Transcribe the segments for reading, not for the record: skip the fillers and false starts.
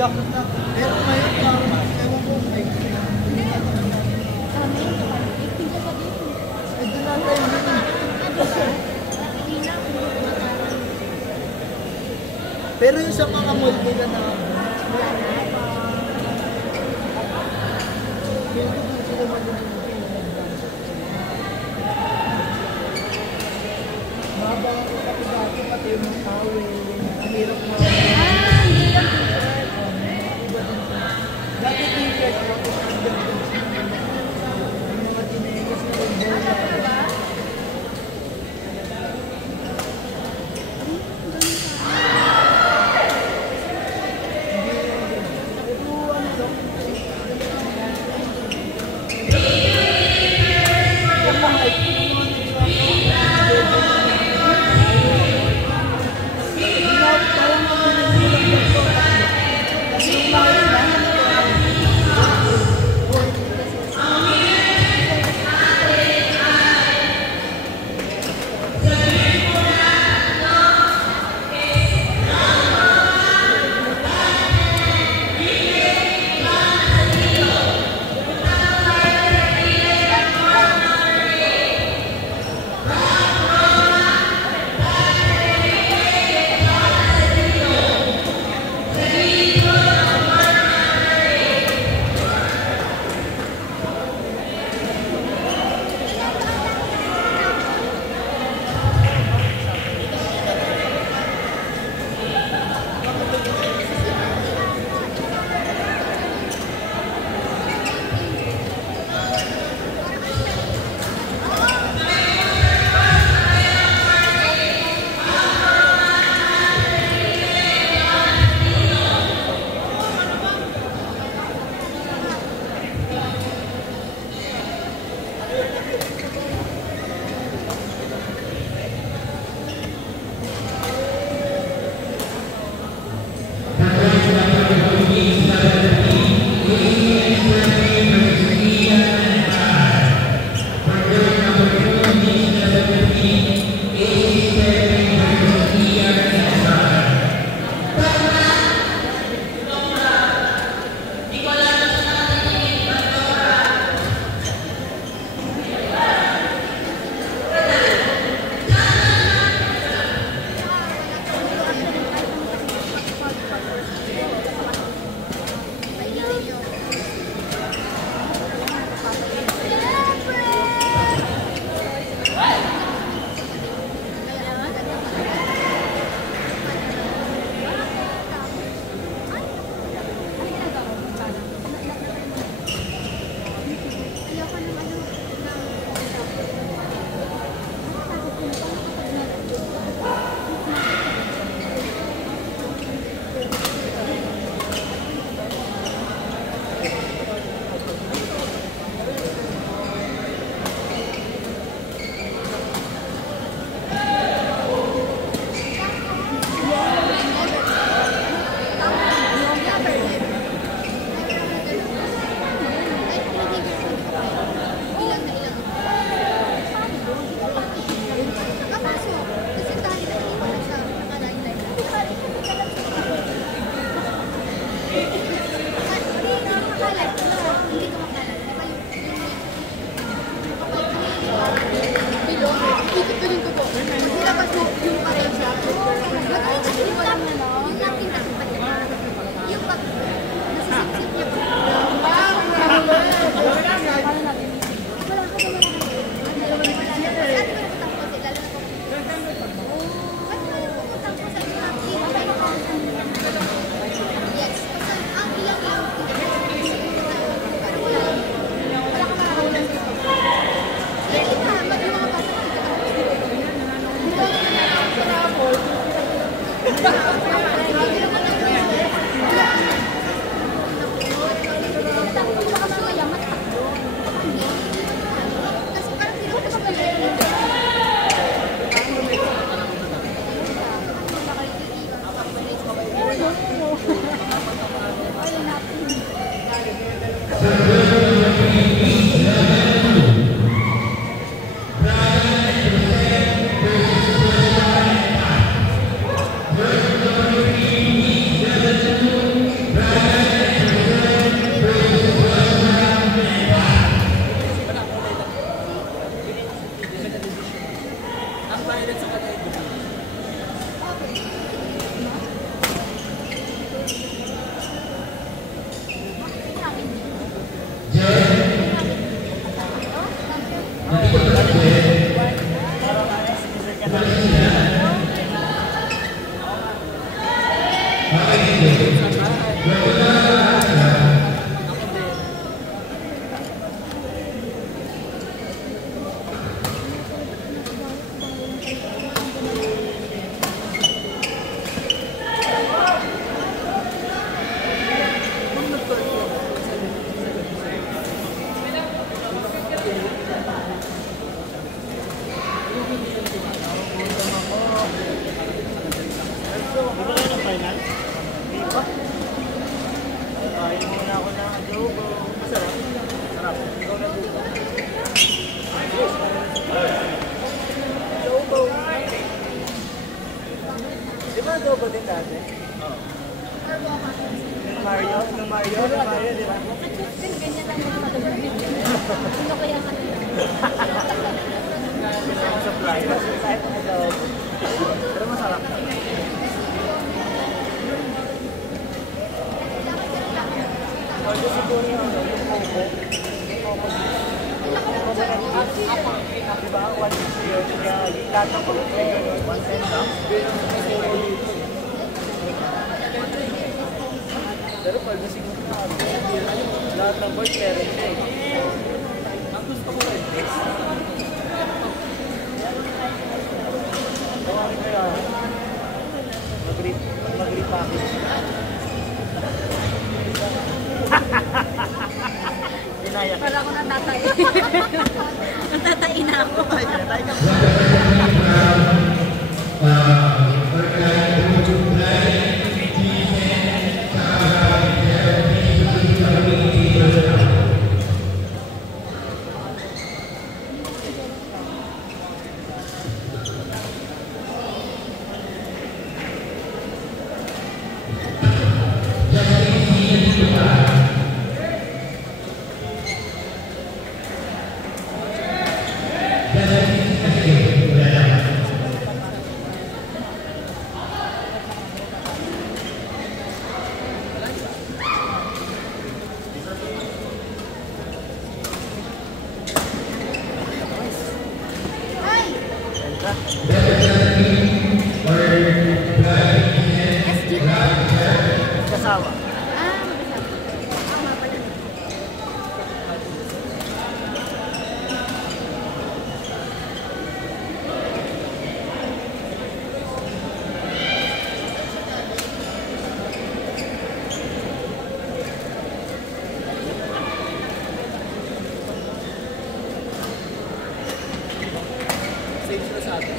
Pero ngayon, parang ewan ko, may pero yung sa mga mall nila na mababa ako pati dati pati yung mga tao ang hirap mo dati t-shirt ako mga tinegas na rin Adobo din dati? Oo. Mario, di ba? Ganyan lang yung adobo. Ano kaya kanina? Supply. Kahit adobo. Pero masarap na. Pwede siguro yung coco. Diba? 160 yun. Kaya lahat ng pagkakas yun. 110 lang. Pero pag siguro na lahat ng board meron siya eh. Ang gusto ko rin. Tawagin kaya mag-read package. Inaya ka. Wala ko natatay. Natatay na ako. Natatay ka. Kasawa. Same sila sa atin.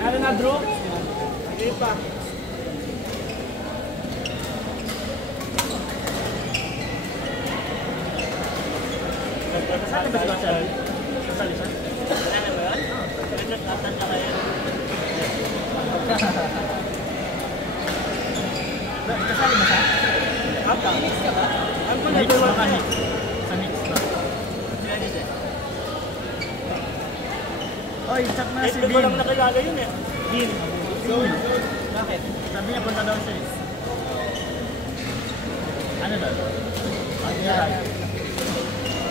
Ano na, bro? Sige pa. Kasali ba sila siya? Kasali siya? Kasali ba yun? Kasali ka kayo. Kasali ba siya? Kata? Mix ka ba? Ano ba na ito? Sa mix ba? Oy, chat na si Bin. Hindi ko lang nakilala yun eh. Bin. Bakit? Sabi niya punta daw siya. Ano daw?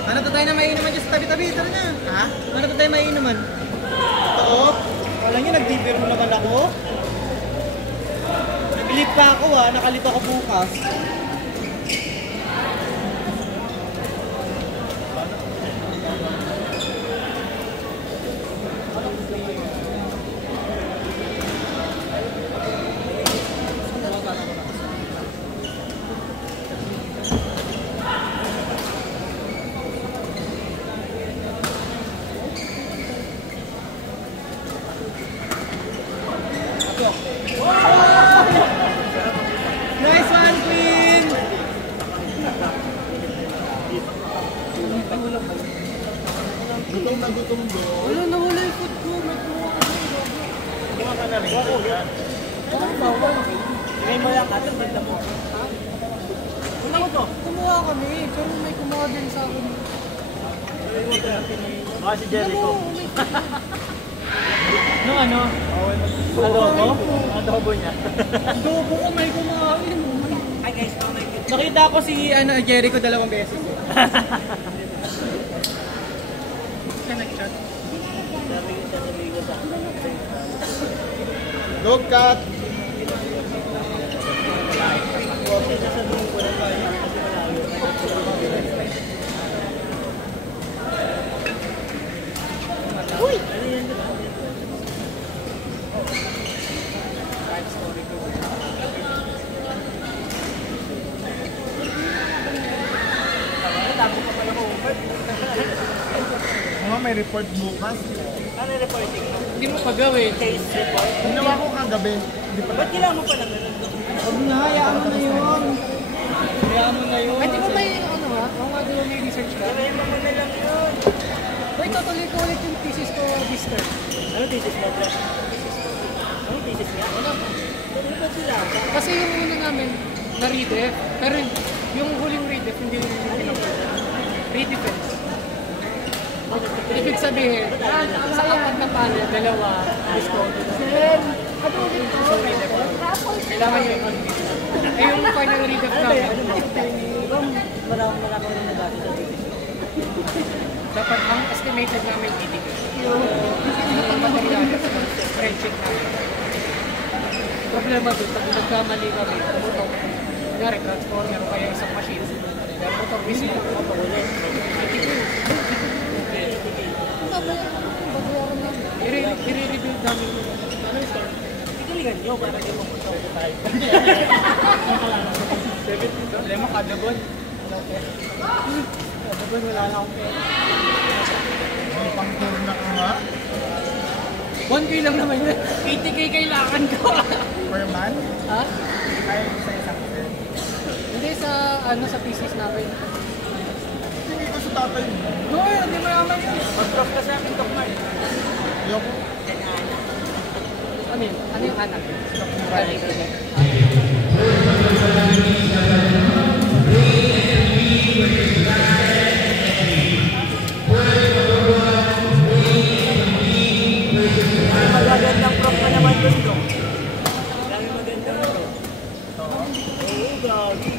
Ano to tayo na mainuman dyan sa tabi-tabi? Tara na. Ha? Ano to tayo mainuman? Ito? Wala nyo, nag-deliver mo naman ako. Nabilip pa ako nakalito ako bukas. Wala na wala yung food ko. May kumuha ka rin. Kumuha ka na rin. Bakit bawal? Tingay mo lang at ang banda mo. Ha? Una mo to. Kumuha kami. Pero may kumuha din sa akin. Baka si Jericho. No, ano? Adobo? Adobo niya. Adobo ko may kumain. Hi guys, Nakita ko si Jericho 2 beses. Siya nag-shot. sasabihin ko sa Look cut! Kasi sasabihin ko na tayo kasi malayo. Uy! Ano yan? May report bukas. Ano yung reporting mo? Hindi mo pa gawin. Case report? Ginawa ko kagabi. Hindi pa. Ba't kailangan mo pa lang ganun? Huwag na, hayaan mo na yun. Hayaan mo na yun. Ay, di ba may ano ha? Oo nga, di ba may research ka? Sabihin mo na lang yun. Wait, tutuloy ko ulit yung thesis ko this term. Ano thesis mo, Brad? Ano thesis niya? Wala pa. Ano ba sila? Kasi yung una namin, na-redef. Pero yung huling redef, hindi rin yung pinapos. Redefense. Ibig sabihin, sa apat na panel, dalawa, discounted. Ano ulit ko? So, redef. Kailangan yung eh, yung final redef namin, Marami na nagagawa sa thesis. dapat ang estimated namin 80K. Yung materials ng spreadsheet namin. Problema doon, pag nagkamali kami, pumutok. Kunyari, transformer o kaya isang machine. Kaya putok, visit ko pa ulit. 80K. I-rebuild namin yung ano yung store. Itilingan nyo para di mo putok tayo. 17 doon. Alam mo, kada buwan. Kada buwan, wala na akong pera. May pang-tour na ka nga. 1K lang naman yun. 80K kailangan ko. Per month? Ha? Ay, sa isang term. Hindi sa ano sa thesis namin. Hindi ko sa tatay mo. No, hindi mayaman yun. Mag-drop ka sa akin, Doc Mark. Ayoko. Ano yun? Ano yung anak? Magagandang prop ka naman doon, Doc. Dami magandang prop. Oo, gagi.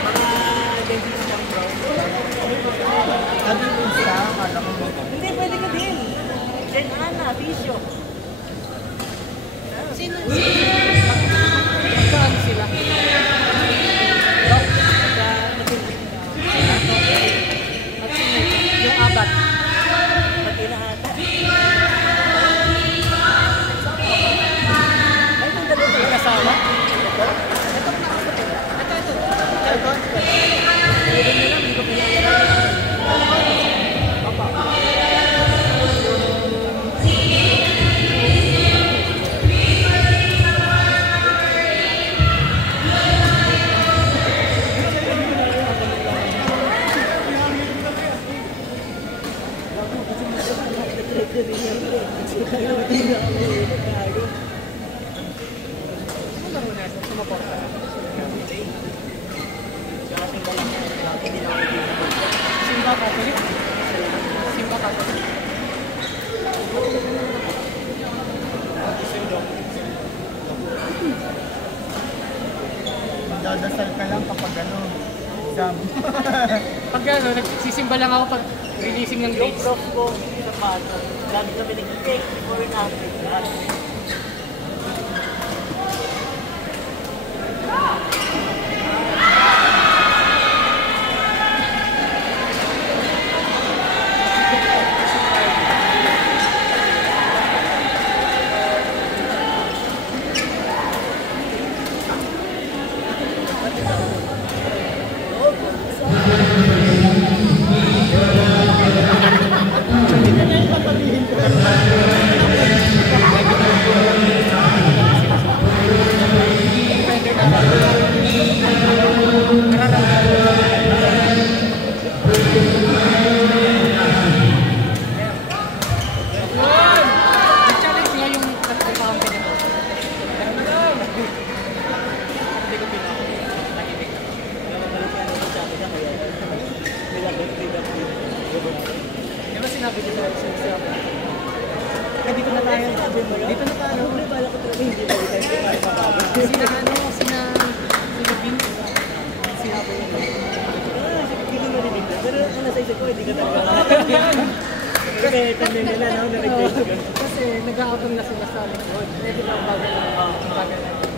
Mga dentist ng prop. Nag-i-ins ka, akala ko mo. Hindi, pwede ka din. Jen Ana, Fisyo. Sino? Magkaan sila? Yung abat. Pati na ata. Yung kasama. Simba Catholic. Simba Catholic. Dadasal ka lang kapag ano, exam. Pag ano, nagsisimba lang ako pag releasing ng Yung grades. prof ko sa pato. Lagi kami nag-cake before and after class. Pwede na. Sabi mo yun? Dito na tayo. Hindi pala ko talaga hindi tayo tayo Sina Vin. Sina ba yun? Hindi marinig na. Pero ang nasa isip ko, hindi ka talaga. Kasi tanda nila, no? Na-request ko. Kasi nag-aabang na sila sa likod. Medyo na bago na.